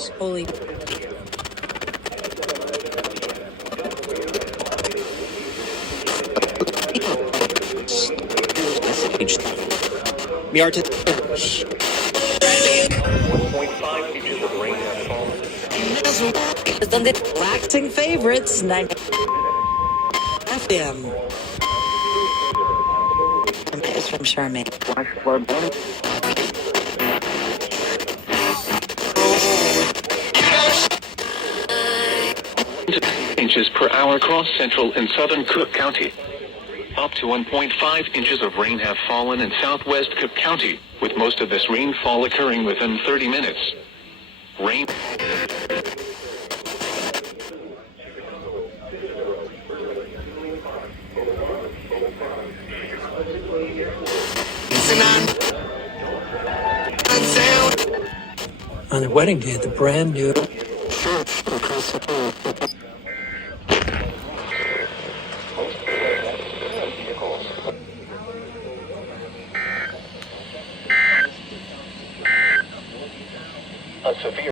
inches. Holy. We are to 1.5 inches of rain have fallen. the relaxing favorites. 9 FM. Is from Charmaine. Flash flood warning. Inches per hour across central and southern Cook County. Up to 1.5 inches of rain have fallen in southwest Cook County, with most of this rainfall occurring within 30 minutes. Rain. On their wedding day, the brand new A severe